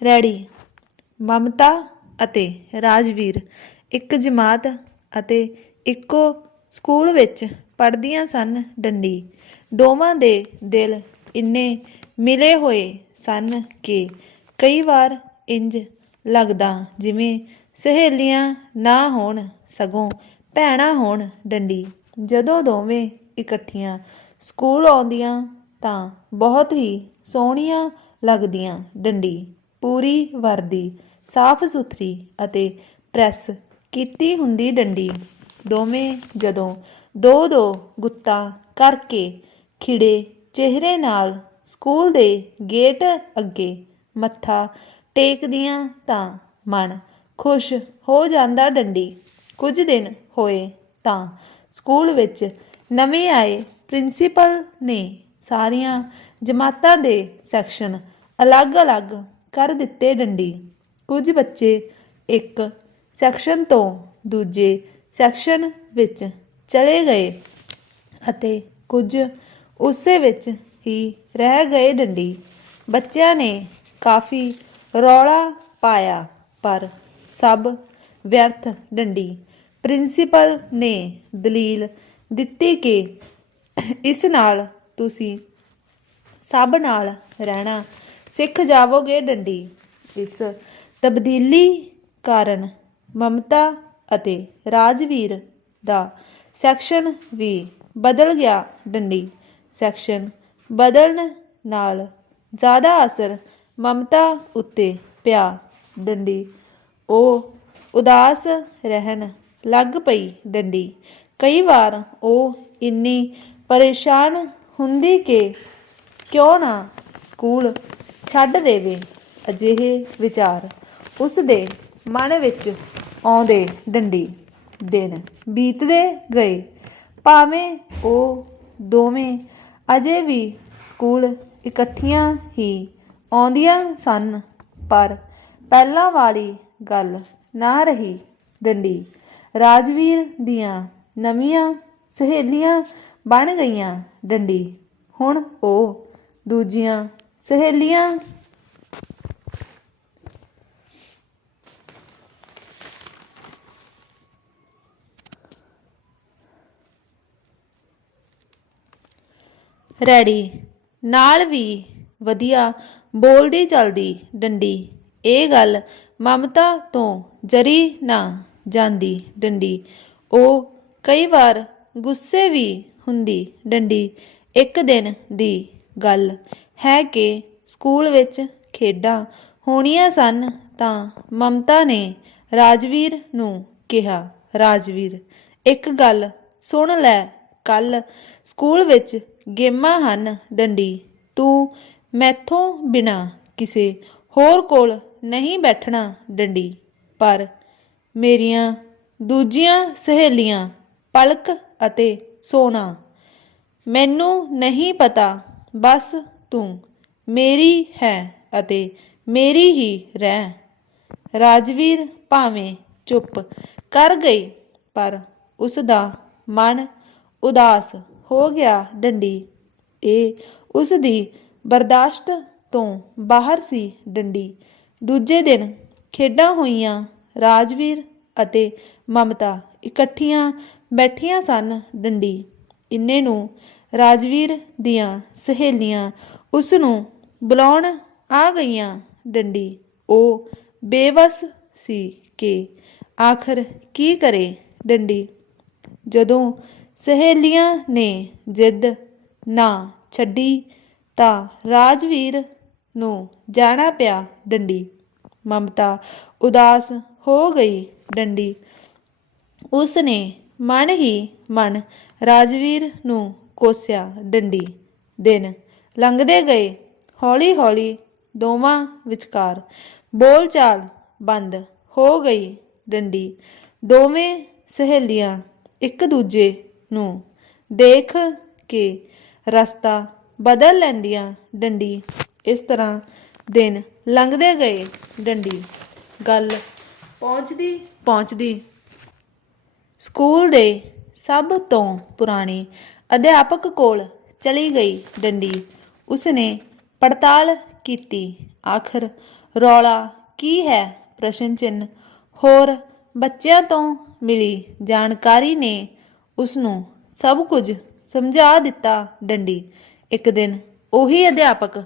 Ready. ਮਮਤਾ ਅਤੇ ਰਾਜਵੀਰ ਇੱਕ ਜਮਾਤ ਅਤੇ ਇੱਕੋ ਸਕੂਲ ਵਿੱਚ ਪੜ੍ਹਦੀਆਂ ਸਨ ਡੰਡੀ। ਦੋਵਾਂ ਦੇ ਦਿਲ ਇੰਨੇ ਮਿਲੇ ਹੋਏ ਸਨ ਕਿ ਕਈ ਵਾਰ ਇੰਜ ਲੱਗਦਾ ਜਿਵੇਂ ਸਹੇਲੀਆਂ ਨਾ ਹੋਣ ਸਗੋਂ ਭੈਣਾਂ ਹੋਣ ਡੰਡੀ। ਜਦੋਂ ਦੋਵੇਂ ਇਕੱਠੀਆਂ ਸਕੂਲ ਆਉਂਦੀਆਂ ਤਾਂ ਬਹੁਤ ਹੀ ਸੋਹਣੀਆਂ ਲੱਗਦੀਆਂ ਡੰਡੀ। ਪੂਰੀ ਵਰਦੀ, ਸਾਫ਼ ਸੁਥਰੀ ਅਤੇ ਪ੍ਰੈਸ ਕੀਤੀ ਹੁੰਦੀ ਡੰਡੀ। ਦੋਵੇਂ ਜਦੋਂ ਦੋ ਦੋ ਗੁੱਤਾਂ ਕਰਕੇ ਖਿੜੇ ਚਿਹਰੇ ਨਾਲ ਸਕੂਲ ਦੇ ਗੇਟ ਅੱਗੇ ਮੱਥਾ ਟੇਕਦੀਆਂ ਤਾਂ ਮਨ ਖੁਸ਼ ਹੋ ਜਾਂਦਾ ਡੰਡੀ। ਕੁਝ ਦਿਨ ਹੋਏ ਤਾਂ ਸਕੂਲ ਵਿੱਚ ਨਵੇਂ ਆਏ ਪ੍ਰਿੰਸੀਪਲ ਨੇ ਸਾਰੀਆਂ ਜਮਾਤਾਂ ਦੇ ਸੈਕਸ਼ਨ ਅਲੱਗ-ਅਲੱਗ ਕਰ ਦਿੱਤੇ ਡੰਡੀ। ਕੁਝ ਬੱਚੇ ਇੱਕ ਸੈਕਸ਼ਨ ਤੋਂ ਦੂਜੇ ਸੈਕਸ਼ਨ ਵਿੱਚ ਚਲੇ ਗਏ ਅਤੇ ਕੁਝ ਉਸੇ ਵਿੱਚ ਹੀ ਰਹਿ ਗਏ ਡੰਡੀ। ਬੱਚਿਆਂ ਨੇ ਕਾਫੀ ਰੌਲਾ ਪਾਇਆ, ਪਰ ਸਭ ਵਿਅਰਥ ਡੰਡੀ। ਪ੍ਰਿੰਸੀਪਲ ਨੇ ਦਲੀਲ ਦਿੱਤੀ ਕਿ ਇਸ ਨਾਲ ਤੁਸੀਂ ਸਭ ਨਾਲ ਰਹਿਣਾ ਸਿੱਖ ਜਾਵੋਗੇ ਡੰਡੀ। ਇਸ ਤਬਦੀਲੀ ਕਾਰਨ ਮਮਤਾ ਅਤੇ ਰਾਜਵੀਰ ਦਾ ਸੈਕਸ਼ਨ ਵੀ ਬਦਲ ਗਿਆ ਡੰਡੀ। ਸੈਕਸ਼ਨ ਬਦਲਣ ਨਾਲ ਜ਼ਿਆਦਾ ਅਸਰ ਮਮਤਾ ਉੱਤੇ ਪਿਆ ਡੰਡੀ। ਉਹ ਉਦਾਸ ਰਹਿਣ ਲੱਗ ਪਈ ਡੰਡੀ। ਕਈ ਵਾਰ ਉਹ ਇੰਨੀ ਪਰੇਸ਼ਾਨ ਹੁੰਦੀ ਕਿ ਕਿਉਂ ਨਾ ਸਕੂਲ ਛੱਡ ਦੇਵੇ ਅਜਿਹੇ ਵਿਚਾਰ। ਉਸ ਦੇ ਮਨ ਵਿੱਚ ਆਉਂਦੇ ਡੰਡੀ। ਦਿਨ ਬੀਤਦੇ ਗਏ। ਭਾਵੇਂ ਉਹ ਦੋਵੇਂ ਅਜੇ ਵੀ ਸਕੂਲ ਇਕੱਠੀਆਂ ਹੀ ਆਉਂਦੀਆਂ ਸਨ, ਪਰ ਪਹਿਲਾਂ ਵਾਲੀ ਗੱਲ ਨਾ ਰਹੀ। ਡੰਡੀ ਰਾਜਵੀਰ ਦੀਆਂ ਨਵੀਆਂ ਸਹੇਲੀਆਂ ਬਣ ਗਈਆਂ। ਡੰਡੀ, ਹੁਣ ਉਹ ਦੂਜੀਆਂ ਸਹੇਲੀਆਂ? ਰੈਡੀ ਨਾਲ ਵੀ ਵਧੀਆ, ਬੋਲਦੀ ਚਲਦੀ ਡੰਡੀ। ਇਹ ਗੱਲ ਮਮਤਾ ਤੋਂ ਜਰੀ ਨਾ ਜਾਂਦੀ ਡੰਡੀ। ਉਹ ਕਈ ਵਾਰ ਗੁੱਸੇ ਵੀ ਹੁੰਦੀ ਡੰਡੀ। ਇੱਕ ਦਿਨ ਦੀ ਗੱਲ। ਹੈ ਕਿ ਸਕੂਲ ਵਿੱਚ ਖੇਡਾਂ ਹੋਣੀਆਂ ਸਨ ਤਾਂ ਮਮਤਾ ਨੇ ਰਾਜਵੀਰ ਨੂੰ ਕਿਹਾ, ਰਾਜਵੀਰ, ਇੱਕ ਗੱਲ ਸੁਣ ਲੈ ਕੱਲ ਸਕੂਲ ਵਿੱਚ ਗੇਮਾਂ ਹਨ ਡੰਡੀ, ਤੂੰ ਮੈਥੋਂ ਬਿਨਾ ਕਿਸੇ ਹੋਰ ਕੋਲ ਨਹੀਂ ਬੈਠਣਾ ਡੰਡੀ, ਪਰ ਮੇਰੀਆਂ ਦੂਜੀਆਂ ਸਹੇਲੀਆਂ ਪਲਕ ਅਤੇ ਸੋਨਾ, ਮੈਨੂੰ ਨਹੀਂ ਪਤਾ, ਬਸ ਤੂੰ ਮੇਰੀ ਹੈ ਅਤੇ ਮੇਰੀ ਹੀ ਰਹਿ। ਰਾਜਵੀਰ ਭਾਵੇਂ ਚੁੱਪ ਕਰ ਗਈ, ਪਰ ਉਸ ਦਾ ਮਨ ਉਦਾਸ ਹੋ ਗਿਆ ਡੰਡੀ। ਇਹ ਉਸ ਦੀ ਬਰਦਾਸ਼ਤ ਤੋਂ ਬਾਹਰ ਸੀ ਡੰਡੀ। ਦੂਜੇ ਦਿਨ ਖੇਡਾਂ ਹੋਈਆਂ, ਰਾਜਵੀਰ ਅਤੇ ਮਮਤਾ ਇਕੱਠੀਆਂ ਬੈਠੀਆਂ ਸਨ ਡੰਡੀ। ਇੰਨੇ ਨੂੰ ਰਾਜਵੀਰ ਦੀਆਂ ਸਹੇਲੀਆਂ ਉਸ ਨੂੰ ਬੁਲਾਉਣ ਆ ਗਈਆਂ ਡੰਡੀ। ਉਹ ਬੇਵਸ ਸੀ ਕਿ ਆਖਰ ਕੀ ਕਰੇ ਡੰਡੀ। ਜਦੋਂ ਸਹੇਲੀਆਂ ਨੇ ਜਿੱਦ ਨਾ ਛੱਡੀ ਤਾਂ ਰਾਜਵੀਰ ਨੂੰ ਜਾਣਾ ਪਿਆ ਡੰਡੀ। ਮਮਤਾ ਉਦਾਸ ਹੋ ਗਈ ਡੰਡੀ। ਉਸ ਨੇ ਮਨ ਹੀ ਮਨ ਰਾਜਵੀਰ ਨੂੰ ਕੋਸਿਆ ਡੰਡੀ। ਦਿਨ ਲੰਘਦੇ ਗਏ। ਹੌਲੀ ਹੌਲੀ ਦੋਵਾਂ ਵਿਚਕਾਰ ਬੋਲਚਾਲ ਬੰਦ ਹੋ ਗਈ ਡੰਡੀ। ਦੋਵੇਂ ਸਹੇਲੀਆਂ ਇੱਕ ਦੂਜੇ ਨੂੰ ਦੇਖ ਕੇ ਰਸਤਾ ਬਦਲ ਲੈਂਦੀਆਂ। ਡੰਡੀ ਇਸ ਤਰ੍ਹਾਂ ਦਿਨ ਲੰਘਦੇ ਗਏ। ਡੰਡੀ ਗੱਲ ਪਹੁੰਚਦੀ ਪਹੁੰਚਦੀ ਸਕੂਲ ਦੇ ਸਭ ਤੋਂ ਪੁਰਾਣੇ ਅਧਿਆਪਕ ਕੋਲ ਚਲੀ ਗਈ। ਡੰਡੀ ਉਸਨੇ ਪੜਤਾਲ ਕੀਤੀ। ਆਖਰ, ਰੌਲਾ ਕੀ ਹੈ? ਪ੍ਰਸ਼ਨ ਚਿੰਨ ਹੋਰ ਬੱਚਿਆਂ ਤੋਂ ਮਿਲੀ ਜਾਣਕਾਰੀ ਨੇ ਉਸ ਨੂੰ ਸਭ ਕੁਝ ਸਮਝਾ ਦਿੱਤਾ ਡੰਡੀ। ਇੱਕ ਦਿਨ ਉਹੀ ਅਧਿਆਪਕ